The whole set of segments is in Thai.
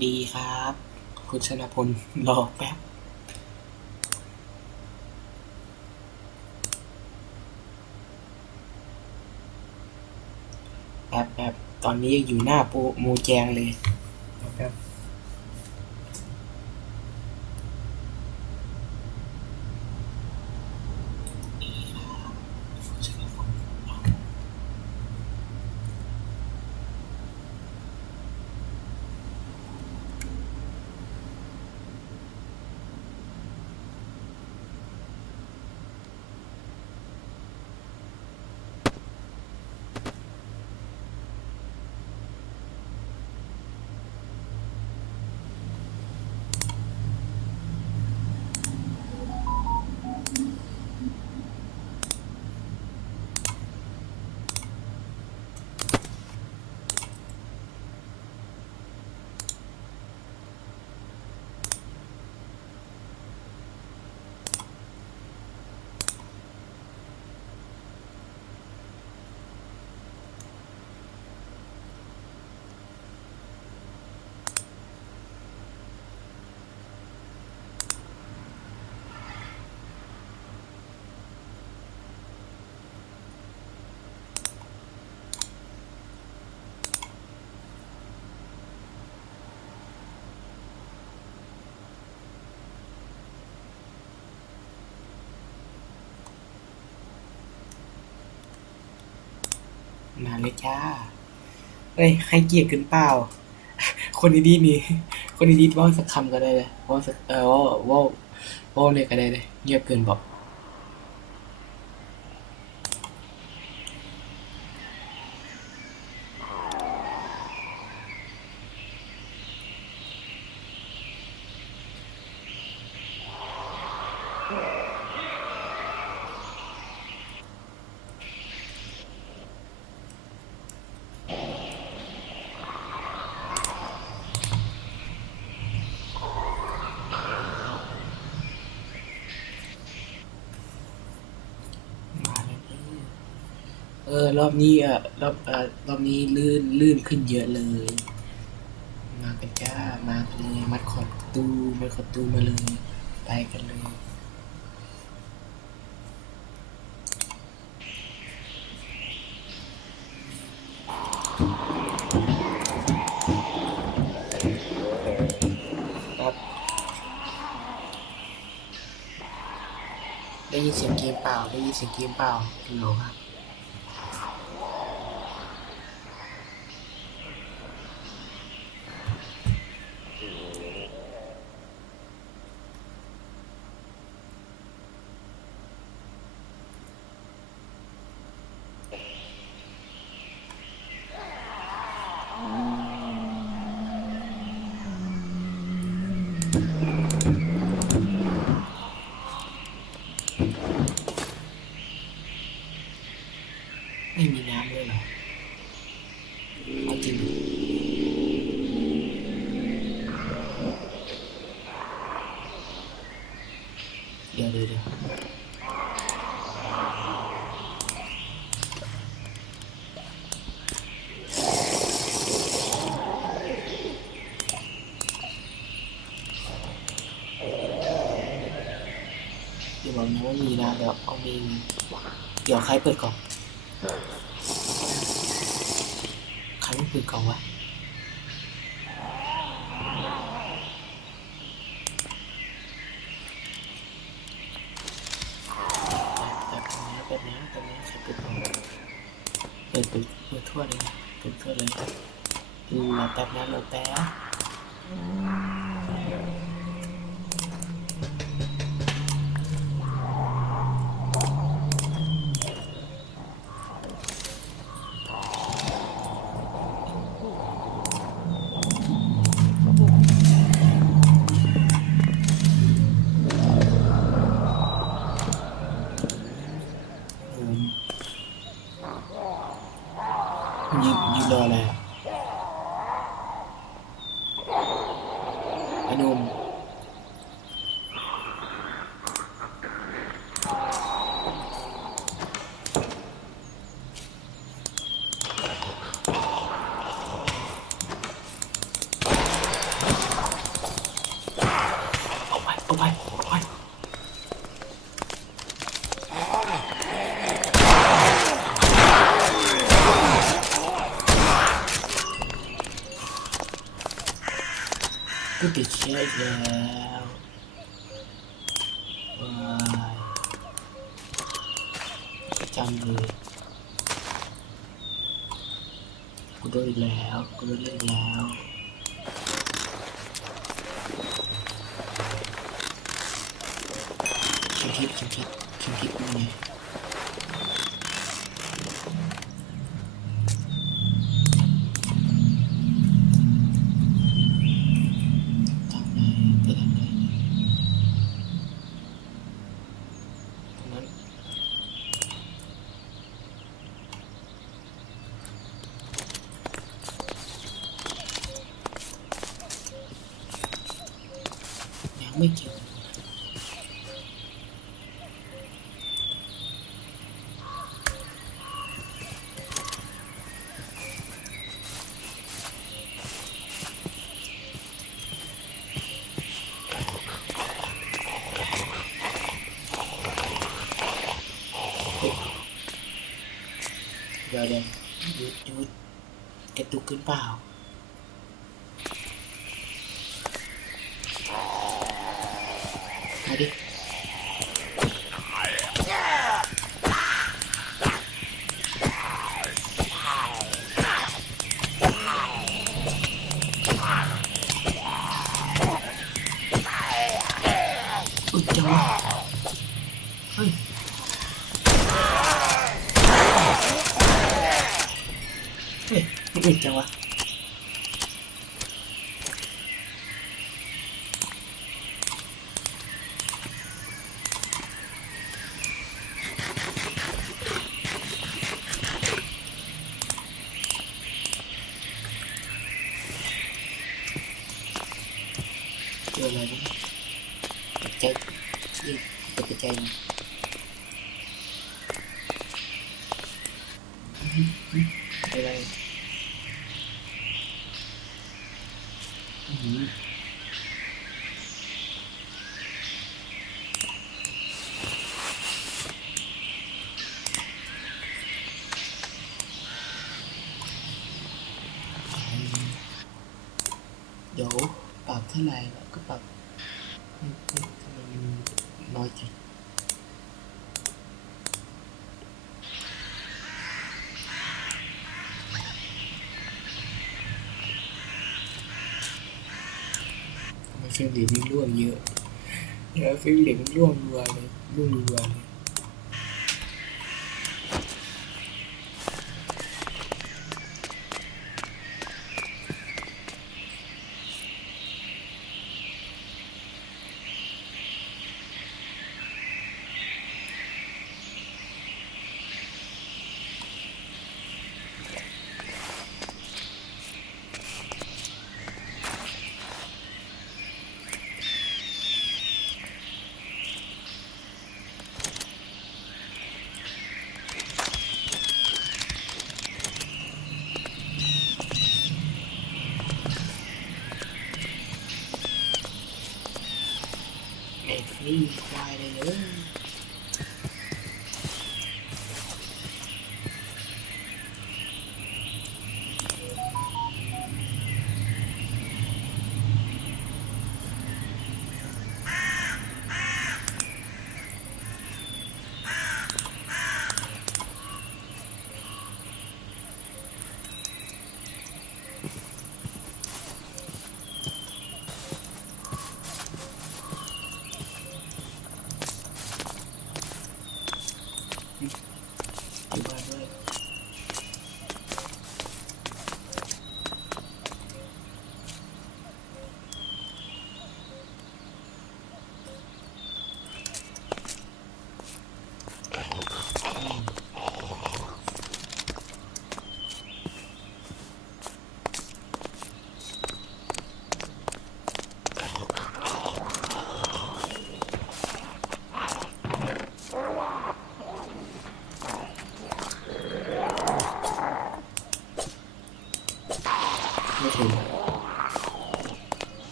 ดีครับ คุณชนะพลรอแป๊บแป๊บแป๊บตอนนี้อยู่หน้าปูมูแจงเลย มาเลยจ้าเอ้ยให้เกียรติกันเปล่า คนดีๆนี่ คนดีๆว่าสักคำก็ได้เลยว่าสักเออว่าว่าว่าเลยก็ได้เลยเงียบเกินบอก ออรอบนี้อะรอบเออรอบนี้ลื่นลื่นขึ้นเยอะเลย มากันจ้ามากันเลยมัดขอดตู้มัดขอดตู้มาเลยไปกันเลยได้ยินเสียงเกมเปล่า ได้ยินเสียงเกมเปล่าฮัลโหลครับ ไม่มีน้ำเลยเหรอเอาจริงดิเดี๋ยวเดี๋ยวเดี๋ยว เดี๋ยวบอกนะว่มีนะเดี๋ยวเอามีเดี๋ยวใครเปิดกล่องใครไม่เปิดกล่องวะแต่ตรงนี้เป็นนี้ตรงนี้ใครเปิดกล่องเปิดเปิดเปิดทั่วเลยนะเปิดทั่วเลยรอแป๊บนะรอแป๊บ bây giờ uh, trăm người. Cô đôi lẹo, cô đôi lẹo. Chim chết chim chết chim chết cũng nghe wicked. อึดจังเฮ้ยเฮ้ยอึดจังวะ เฟรมเรทยังร่วงเยอะเฟรมเรทมันร่วงรัวเลยร่วงรัวเลย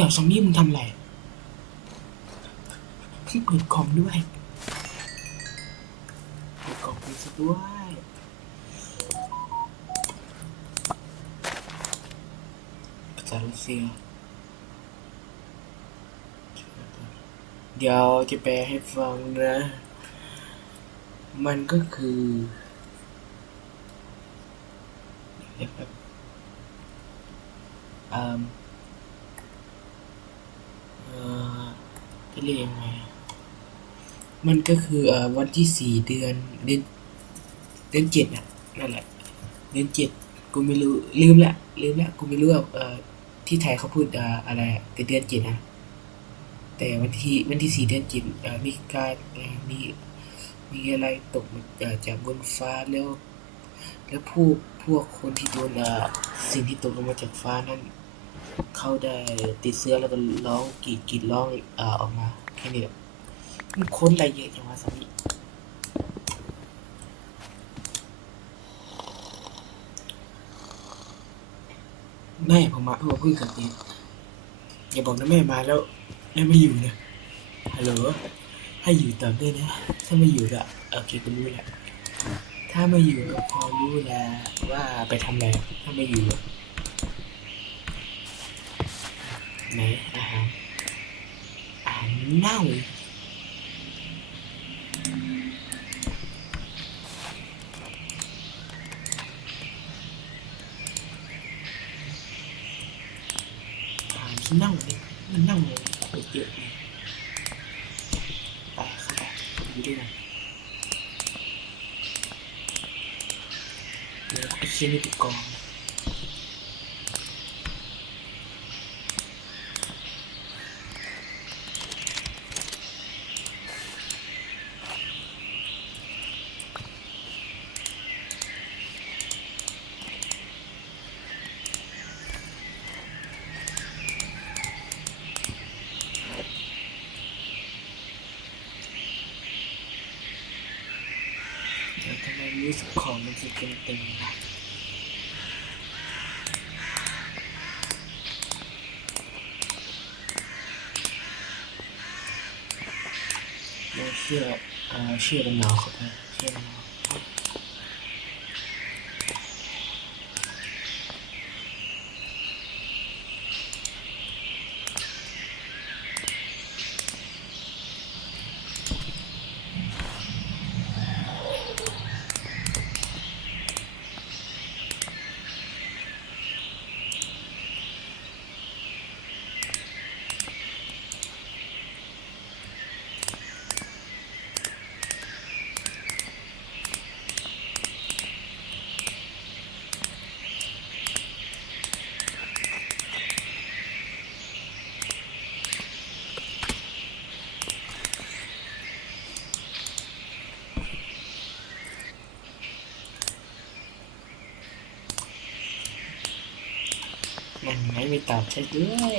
ดี๋ยวซอมบี้มึงทำอะไรเพิ่งเปิดกล่องด้วยเปิดกล่องไปซะด้วยภาษารัสเซียเดี๋ยวจะแปลให้ฟังนะ มันก็คือเดี๋ยวแป๊บอืมเอ่อ จะเรียกยังไงมันก็คือเอ่อวันที่สี่เดือนเดือนเดือนเจ็ดน่ะนั่นแหละ เดือนเจ็ดกูไม่รู้ลืมละลืมละกูไม่รู้ว่าเอ่อที่ไทยเขาพูดเอ่ออะไรอะแต่เดือนเจ็ดนะแต่วันที่วันที่สี่เดือนเจ็ดเอ่อมีการมีมีอะไรตกมาจากบนฟ้าแล้ว แล้วพวกพวกคนที่โดนสิ่งที่ตกลงมาจากฟ้านั้น เขาได้ติดเชื้อแล้วก็ร้องกรีดกรีดร้องอ่อออกมาแค่นี้มันค้นอะไรเยอะจังวะสามีแม่ผมมาเพื่อเพิ่งเกิดเหตุอย่าบอกนะแม่มาแล้วแม่ไม่อยู่นะฮัลโหลให้อยู่ต่อด้วยนะ ถ้าไม่อยู่ก็โอเคก็รู้แหละถ้าไม่อยู่ก็พอรู้แล้วว่าไปทำอะไรถ้าไม่อยู่ ไหนอาหารอาหารเน่าอาหารที่เน่าเนี่ยมันเน่าเลยโคตรเยอะเลยไปเข้าไปดูด้วยกันเดี๋ยวไอ้เคียนี่ติดกอง เดี๋ยวทำไมรู้สึกของมันจะเต็มๆนะ เราเชื่อเอ่อเชื่ อกันหนาวเข้าไงไม่ตอบใช่ด้วย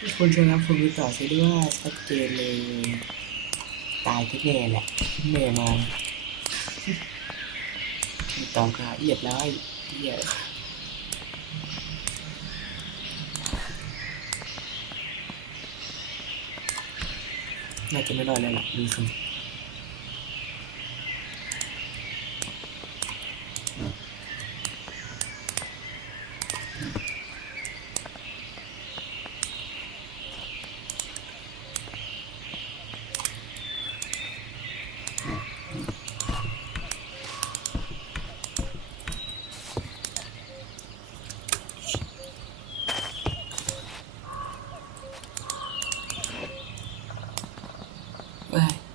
มีคนะรับคนไม่ตอบใช่ด้วยชัดเจนเลย ตายที่แน่แหละแม่มาไม่ตอบค่ะเรียบร้อยเรียบน่าจะไม่รอดแล้วล่ะดูสิ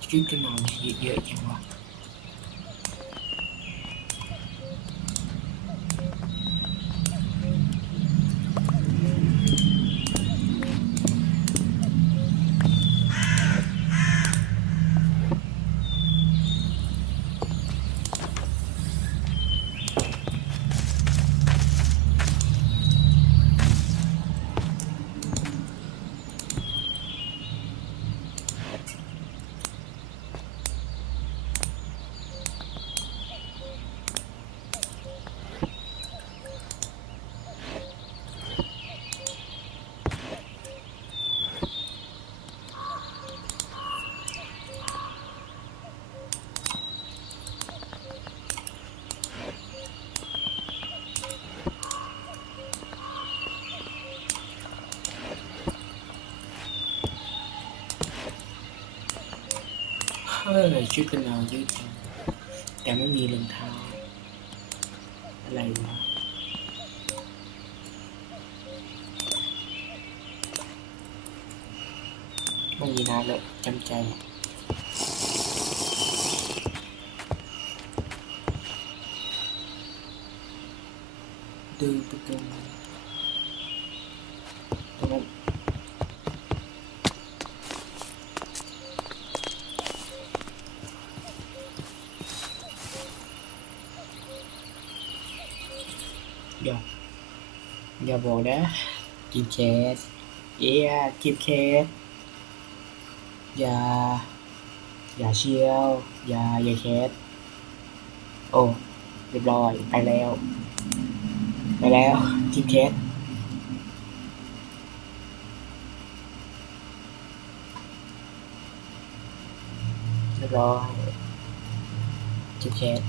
ชุดกันห อะๆจังวะเฮ้ยชุดกันหนาวเยอะจังแต่ไม่มีรองเท้า อะไรวะไม่มีน้ำเลยจำใจดูประตูตรงนั้นเดี๋ยวอย่า บอกนะกินแคสเอ้ยกินแคสอย่า อย่าเชียว อย่า อย่าแคสโอ้เรียบร้อย ไปแล้ว ไปแล้วกินแคสเรียบร้อยกินแคส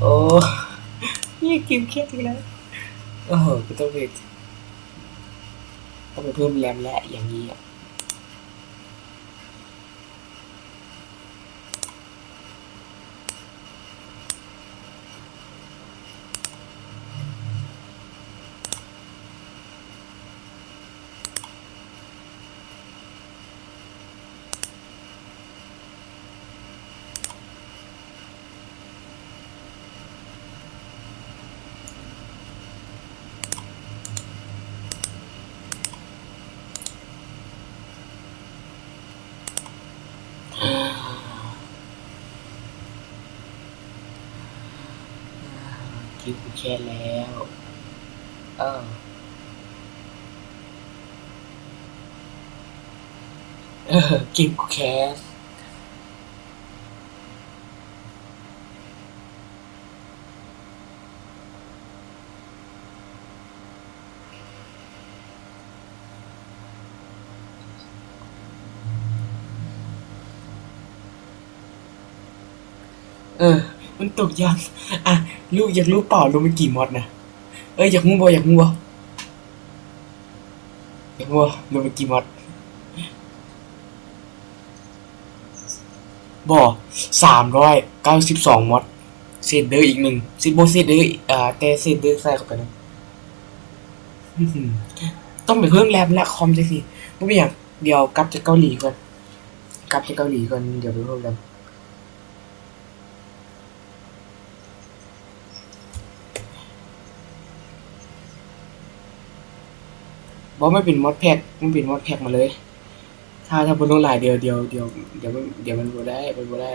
โอ้นี่กินแคสอีกแล้วโอ้โหก็ต้องไป ต้องไปเพิ่มแรมและอย่างนี้ อะกินกูแค่แล้วเออเออกินกูแคสเออ มันตกยากอะ ลูกอยากรู้เปล่ารู้มันกี่มอดนะเอ้ยอยากงูบ่อยากงูบ่อยากงูบ่รู้มันกี่มอดบ่สามร้อยเก้าสิบสองมอดเศษเดออีกหนึ่งสิบโบเศษเดออ่าแต่เศษเดอใส่เข้าไปนะต้องไปเพิ่มแรมและคอมจังสิไม่เป็นอย่างเดี๋ยวกลับจากเกาหลีก่อนกลับจากเกาหลีก่อนเดี๋ยวไปเพิ่มแรม บอกไม่เป็นมอดแพ็กไม่เป็นมอดแพ็กมาเลย ถ้าถ้าบนลงหลายเดียวเดียวเดียวเดี๋ยวเดี๋ยวมันบ่ได้มันบ่ได้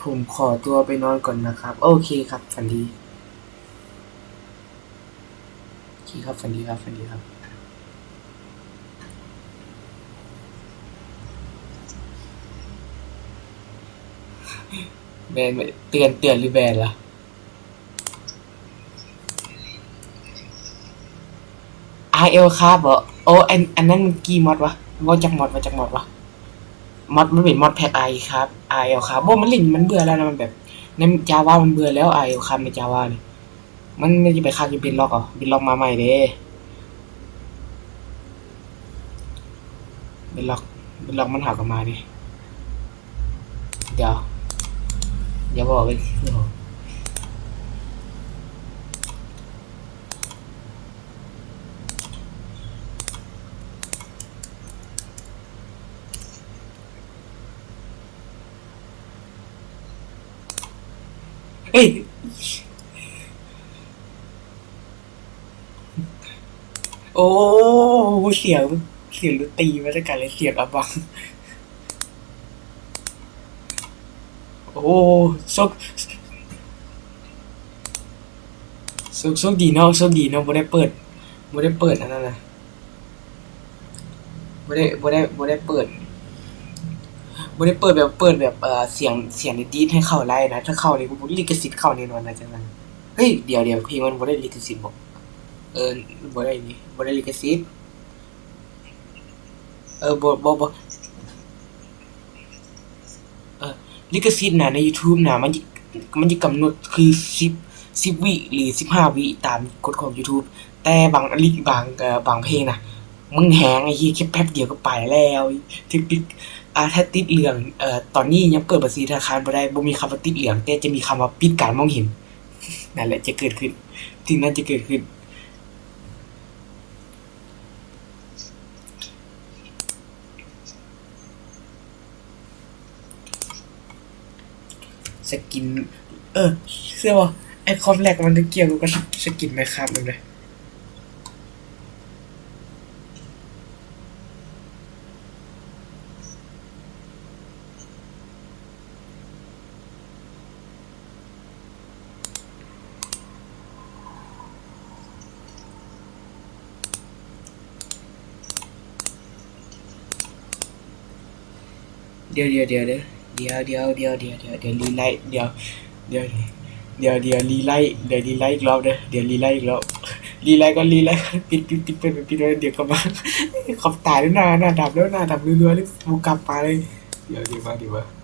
ผมขอตัวไปนอนก่อนนะครับ โอเคครับฝันดีโอเคครับฝันดีครับฝันดีครับแบนเตือนเตือนหรือแบนล่ะ RL ครับเหรอโอ้อันอันนั้นมันกี่มอดวะว่าจากมอดว่าจากมอดวะมอดมันเป็นมอดแพ็กไอครับ RL ครับว่ามันลิ่นมันเบื่อแล้วนะมันแบบในจาวามันเบื่อแล้ว RL ครับในจาวาเนี่ยมันไม่จะไปค่าจะบินล็อกเหรอบินล็อกมาใหม่เด้บินล็อกบินล็อกมันหากลับมาดิเดี๋ยวอย่าบอกเลย เอ้ยโอ้เสียงเสียงดนตรีมาจากการเลยเสียงอะบัง โอ้โชคโชคโชคดีเนาะโชคดีเนาะบ่ได้เปิดบ่ได้เปิดอันนั้นนะบ่ได้บ่ได้บ่ได้เปิด บ่ได้เปิดแบบเปิดแบบเอ่อเสียงเสียงดีๆให้เข้าไล่นะถ้าเข้านี่กูลิขสิทธิ์เข้าแน่นอนนะจังนั้นเฮ้ยเดี๋ยวเดี๋ยวเพลงมันบ่ได้ลิขสิทธิ์บ่เออบ่ได้นี่บ่ได้ลิขสิทธิ์เออบ่บ่บ่ลิขสิทธิ์นะใน YouTube นะมันมันจะกำหนดคือ10 10วิหรือ15วิตามกฎของ YouTube แต่บางลิบางเอ่อบางเพลงนะมึงแฮงไอ้เหี้ยแค่แป๊บเดียวก็ไปแล้วถึงปิด อาถ้าติดเหลืองเอ่อตอนนี้ยังเปิดบัญชีธนาคารบ่ได้บ่มีคำว่าติดเหลือง แต่จะมีคำว่าปิดการมองเห็นนั่นแหละจะเกิดขึ้นสิ่งนั้นจะเกิดขึ้น สกิน เออเชื่อว่าไอคอมแรกมันจะเกี่ยวกับสกินไหมครับมึงเลย เดี๋ยวเดี๋ยวเดี๋ยวเดี๋ยวเดี๋ยวเดี๋ยวเดี๋ยวเดี๋ยวเดี๋ยวรีไลท์เดี๋ยวเดี๋ยวเดี๋ยวเดี๋ยวรีไลท์เดี๋ยวรีไลท์อีกรอบเด้อเดี๋ยวรีไลท์อีกรอบรีไลท์ก็รีไลท์ปิดปิดปิดปิดปิดปิดเดี๋ยวก็มาขอบตายแล้วหน้าหน้าดับแล้วหน้าดับรัวๆเลยกูกลับมาเลยเดี๋ยวเดี๋ยวมาเดี๋ยวมา